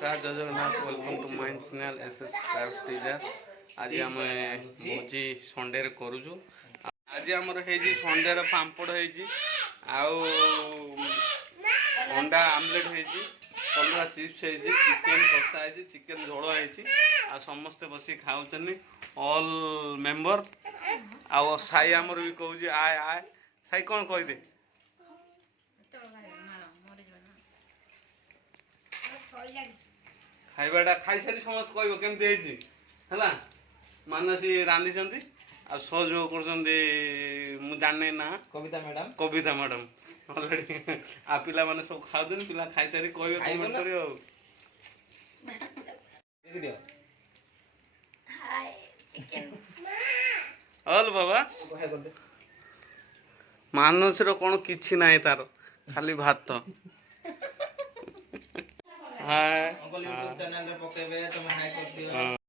नमस्कार जय Jagannath welcome to my channel SS craft teacher. आज आम भोजी संडे करूँ। आज आमर है संडे पापड़ है अंडा आमलेट है कलरा चिप्स है चिकेन कषा है चिकेन झोल है समस्ते बस खाऊ ऑल मेंबर आ साई आमर भी कहूँ आए आए साई कौन कहदे खाइबाटा खाई सारी समस्त कह केमती है मानसी रांधि आ सहयोग कर जाने ना कविता मैडम अलरेडी आ पिला माने सब खाउछन पिला खाई सारी कहबे कमेंट करियो हाय चिकन हल बाबा मानसी कोन किछि नाही तार खाली भात हाय अंकल यूट्यूब चैनल रे पकेबे तुम हाय कर दियो।